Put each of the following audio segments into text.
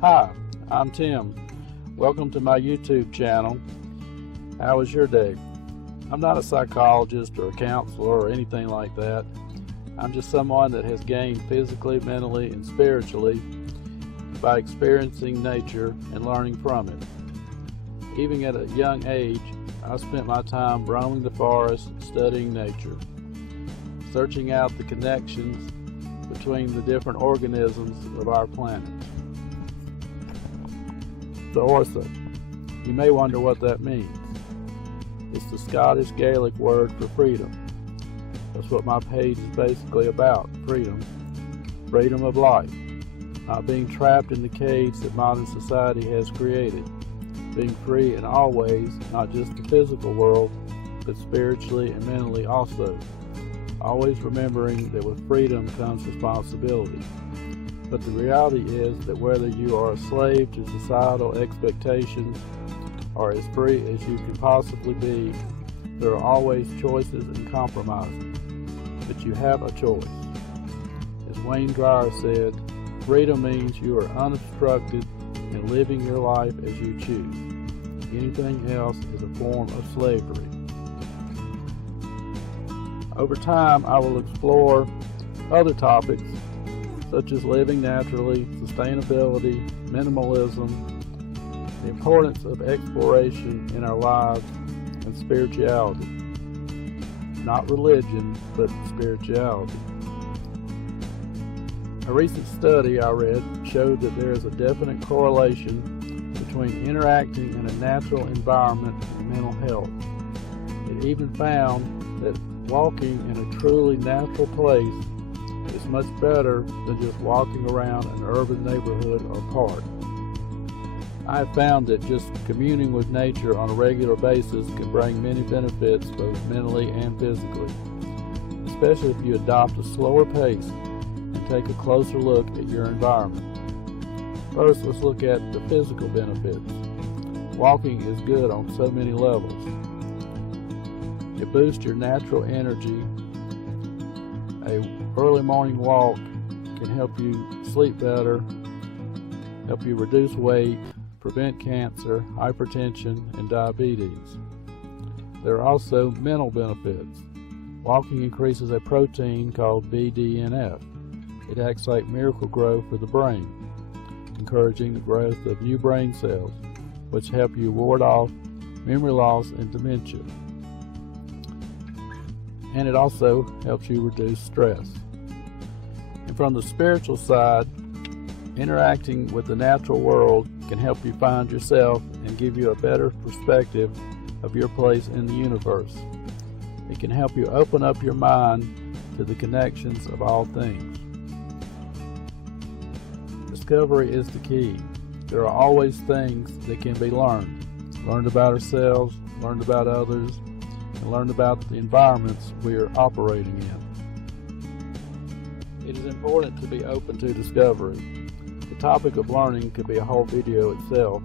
Hi, I'm Tim. Welcome to my YouTube channel. How was your day? I'm not a psychologist or a counselor or anything like that. I'm just someone that has gained physically, mentally, and spiritually by experiencing nature and learning from it. Even at a young age, I spent my time roaming the forest, studying nature, searching out the connections between the different organisms of our planet. The Ortha. You may wonder what that means. It's the Scottish Gaelic word for freedom. That's what my page is basically about, freedom. Freedom of life. Not being trapped in the cage that modern society has created. Being free in all ways, not just the physical world, but spiritually and mentally also. Always remembering that with freedom comes responsibility. But the reality is that whether you are a slave to societal expectations or as free as you can possibly be, there are always choices and compromises. But you have a choice. As Wayne Dyer said, freedom means you are unobstructed and living your life as you choose. Anything else is a form of slavery. Over time, I will explore other topics such as living naturally, sustainability, minimalism, the importance of exploration in our lives, and spirituality. Not religion, but spirituality. A recent study I read showed that there is a definite correlation between interacting in a natural environment and mental health. It even found that walking in a truly natural place is much better than just walking around an urban neighborhood or park. I have found that just communing with nature on a regular basis can bring many benefits both mentally and physically, especially if you adopt a slower pace and take a closer look at your environment. First, let's look at the physical benefits. Walking is good on so many levels. It boosts your natural energy. An early morning walk can help you sleep better, help you reduce weight, prevent cancer, hypertension, and diabetes. There are also mental benefits. Walking increases a protein called BDNF. It acts like Miracle-Gro for the brain, encouraging the growth of new brain cells, which help you ward off memory loss and dementia. And it also helps you reduce stress. And from the spiritual side, interacting with the natural world can help you find yourself and give you a better perspective of your place in the universe. It can help you open up your mind to the connections of all things. Discovery is the key. There are always things that can be learned. Learned about ourselves, learned about others, and learned about the environments we are operating in. It is important to be open to discovery. The topic of learning could be a whole video itself,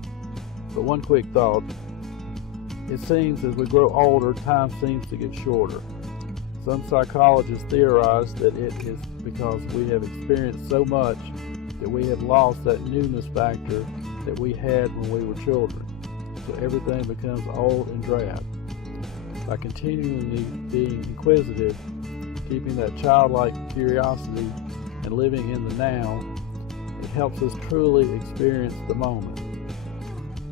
but one quick thought. It seems as we grow older, time seems to get shorter. Some psychologists theorize that it is because we have experienced so much that we have lost that newness factor that we had when we were children. So everything becomes old and drab. By continually being inquisitive, keeping that childlike curiosity, and living in the now, it helps us truly experience the moment.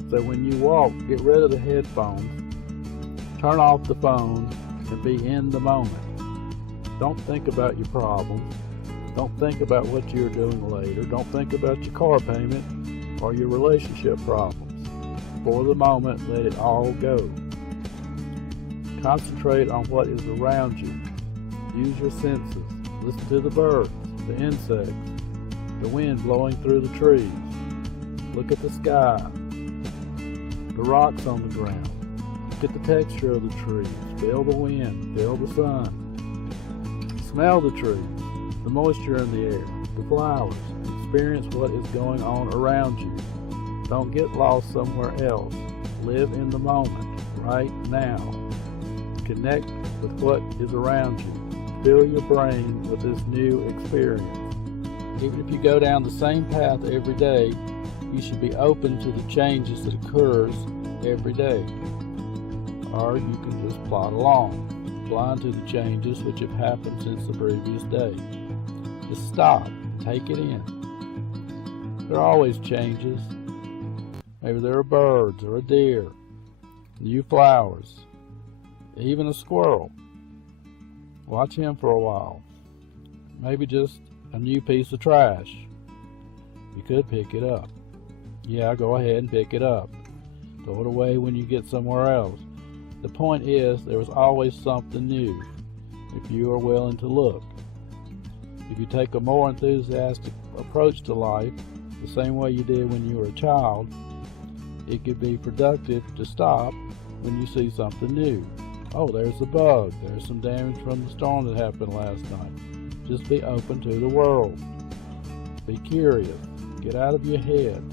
So when you walk, get rid of the headphones, turn off the phone, and be in the moment. Don't think about your problems. Don't think about what you're doing later. Don't think about your car payment or your relationship problems. For the moment, let it all go. Concentrate on what is around you. Use your senses. Listen to the birds, the insects, the wind blowing through the trees. Look at the sky, the rocks on the ground. Look at the texture of the trees. Feel the wind, feel the sun. Smell the trees, the moisture in the air, the flowers. Experience what is going on around you. Don't get lost somewhere else. Live in the moment, right now. Connect with what is around you. Fill your brain with this new experience. Even if you go down the same path every day, You should be open to the changes that occurs every day. Or you can just plod along, blind to the changes which have happened since the previous day. Just stop, take it in. There are always changes. Maybe there are birds or a deer, new flowers, even a squirrel. Watch him for a while. Maybe just a new piece of trash. You could pick it up. Yeah, go ahead and pick it up. Throw it away when you get somewhere else. The point is, there is always something new if you are willing to look. If you take a more enthusiastic approach to life, the same way you did when you were a child, it could be productive to stop when you see something new. Oh, there's a bug. There's some damage from the storm that happened last night. Just be open to the world. Be curious. Get out of your head.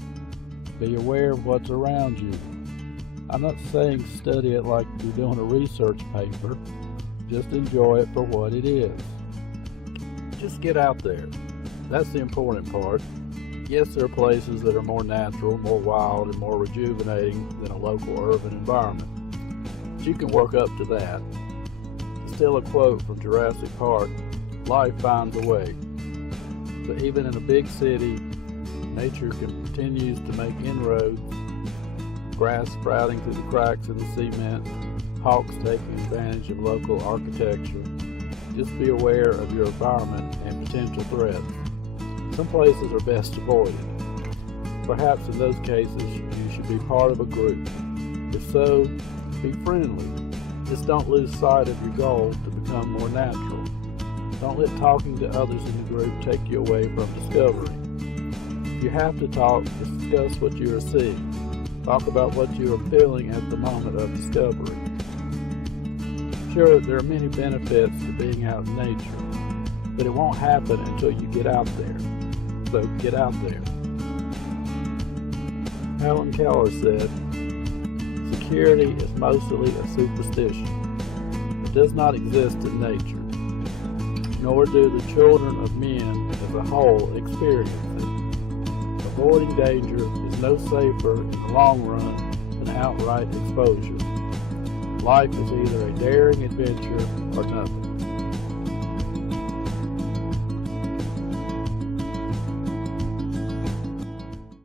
Be aware of what's around you. I'm not saying study it like you're doing a research paper. Just enjoy it for what it is. Just get out there. That's the important part. Yes, there are places that are more natural, more wild, and more rejuvenating than a local urban environment. But you can work up to that. Still a quote from Jurassic Park, life finds a way. So even in a big city, nature continues to make inroads, grass sprouting through the cracks in the cement, hawks taking advantage of local architecture. Just be aware of your environment and potential threats. Some places are best avoided. Perhaps in those cases you should be part of a group. If so, be friendly. Just don't lose sight of your goal to become more natural. Don't let talking to others in the group take you away from discovery. If you have to talk, discuss what you are seeing. Talk about what you are feeling at the moment of discovery. Sure, there are many benefits to being out in nature, but it won't happen until you get out there. So get out there. Helen Keller said, security is mostly a superstition. It does not exist in nature, nor do the children of men as a whole experience it. Avoiding danger is no safer in the long run than outright exposure. Life is either a daring adventure or nothing.